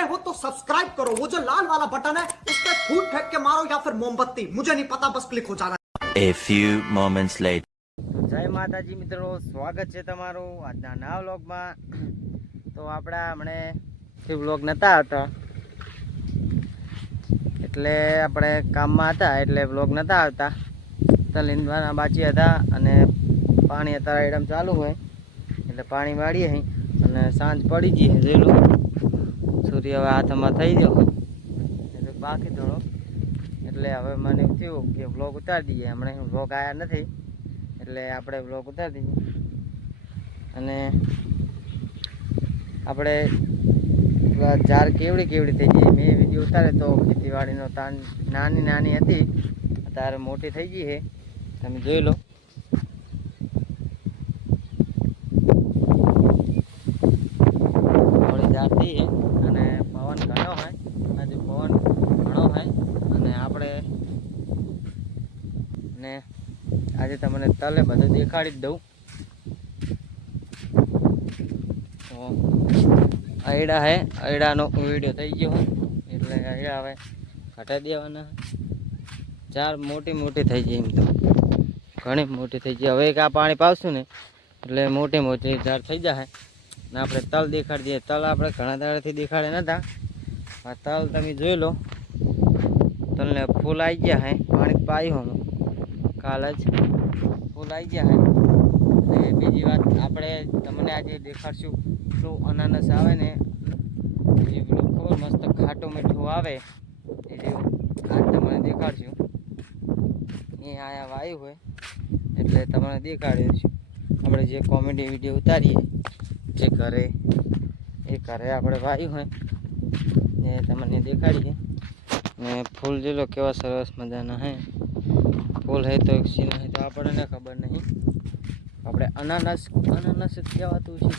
तो सब्सक्राइब करो वो जो लाल वाला बटन है उस पर फूट फेंक के मारो या फिर मोमबत्ती मुझे नहीं पता बस क्लिक हो जाना A few moments later. તો જય માતાજી મિત્રો સ્વાગત છે તમારું આજના નવા વ્લોગમાં તો આપણા હમણે થી વ્લોગ નહોતા આવતા એટલે આપણે કામમાં હતા એટલે વ્લોગ નહોતા આવતા તો લીંદવાના બાચી હતા અને પાણી અત્યારે એકદમ ચાલુ હોય એટલે પાણી વાળીએ અહીં અને સાંજ પડી જઈએ જોઈ લો હવે હાથમાં થઈ ગયો એટલે બાકી થોડો એટલે હવે મને એવું થયું કે વ્લોગ ઉતારી દઈએ. હમણાં વ્લોગ આવ્યા નથી. એટલે આપણે વ્લોગ ઉતારી દઈએ. અને આપણે ઝાર કેવડી કેવડી થઈ ગઈ. મેં વીડિયો ઉતારે તો ખેતીવાડીનો તાન નાની નાની હતી. અત્યારે મોટી થઈ ગઈ છે. તમે જોઈ લો થોડી ઝાર થઈ છે અને પવન ઘણો હોય હજુ પવન હોય અને આપણે ને આજે તમને તલે બધું દેખાડી જ દઉં. અયડા હે, અયડાનો વીડિયો થઈ ગયો એટલે અયડા હવે હટાવી દેવાના. ચાર મોટી મોટી થઈ ગઈ એમ તો. ઘણી મોટી થઈ ગઈ. હવે એક આ પાણી પાવશું ને, એટલે મોટી મોટી ઝાડ થઈ જાય ને આપણે તલ દેખાડી દઈએ. તલ આપણે ઘણા દાડાથી દેખાડે નતા. આ તલ તમે જોઈ લો. ફૂલ આવી ગયા હે. પાણી પાયું હું કાલ જ ફૂલ આવી ગયા હે. અને બીજી વાત આપણે તમને આજે દેખાડશું. શું અનાનસ આવે ને, એ પેલું ખૂબ મસ્ત ખાટું મીઠું આવે. એ જેવું આજ તમને દેખાડશું. એ આયા વાયુ હોય એટલે તમને દેખાડીશું આપણે જે કોમેડી વીડિયો ઉતારીએ, જે ઘરે, એ ઘરે આપણે વાયુ હોય એ તમને દેખાડીએ. ને ફૂલ જોઈ લો કેવા સરસ મજાના હે. ફૂલ હે તો સીન હે તો આપણને ખબર નહીં. આપણે અનાનસ અનાનસ જ કહેવાતું છે.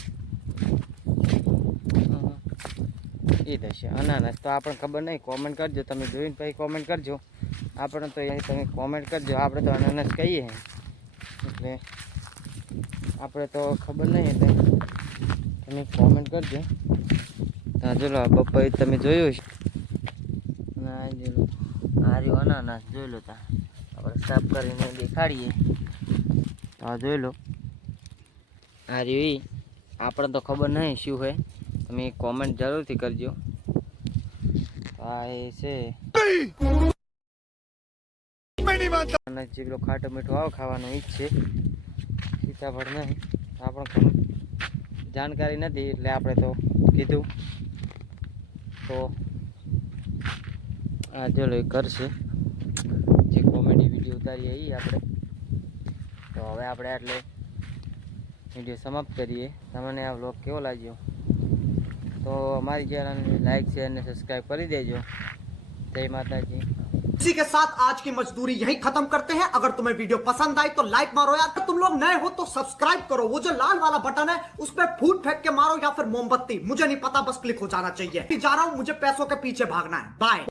એ હશે, અનાનસ. તો આપણને ખબર નહીં કોમેન્ટ કરજો. તમે જોઈને પછી કોમેન્ટ કરજો. આપણે તો અહીં તમે કોમેન્ટ કરજો. આપણે તો અનાનસ કહીએ. એટલે આપણે તો ખબર નહીં એટલે તમે કોમેન્ટ કરજો. હા ચલો બપોરે તમે જોયું છે ના જોઈ લો આ રહ્યું અનાનસ, જોઈ લો તા. આપણે સાફ કરીને દેખાડીએ. તો આ જોઈ લો. આ રહ્યું ઈ. આપણે તો ખબર નહીં શું હોય. તમે કોમેન્ટ જરૂરથી કરજો. આ એ છે. જેટલો ખાટો મીઠો આવે, ખાવાનું ઈ જ છે. સીતાફળ નહીં. આપણે ઘણું જાણકારી નથી, એટલે આપણે તો કીધું. તો આ ચલો એ કરશે જે કોમેડી વિડીયો ઉતારીએ એ આપણે તો હવે આપણે એટલે વિડીયો સમાપ્ત કરીએ તમને આ વ્લોગ કેવો લાગ્યો તો અમારી ચેનલને લાઈક શેર અને સબસ્ક્રાઈબ કરી દેજો જય માતાજી इसी के साथ आज की मजदूरी यही खत्म करते हैं अगर तुम्हें वीडियो पसंद आई तो लाइक मारो यार तुम लोग नए हो तो सब्सक्राइब करो वो जो लाल वाला बटन है उस पर फूट फेंक के मारो या फिर मोमबत्ती मुझे नहीं पता बस क्लिक हो जाना चाहिए जा रहा हूं मुझे पैसों के पीछे भागना है बाय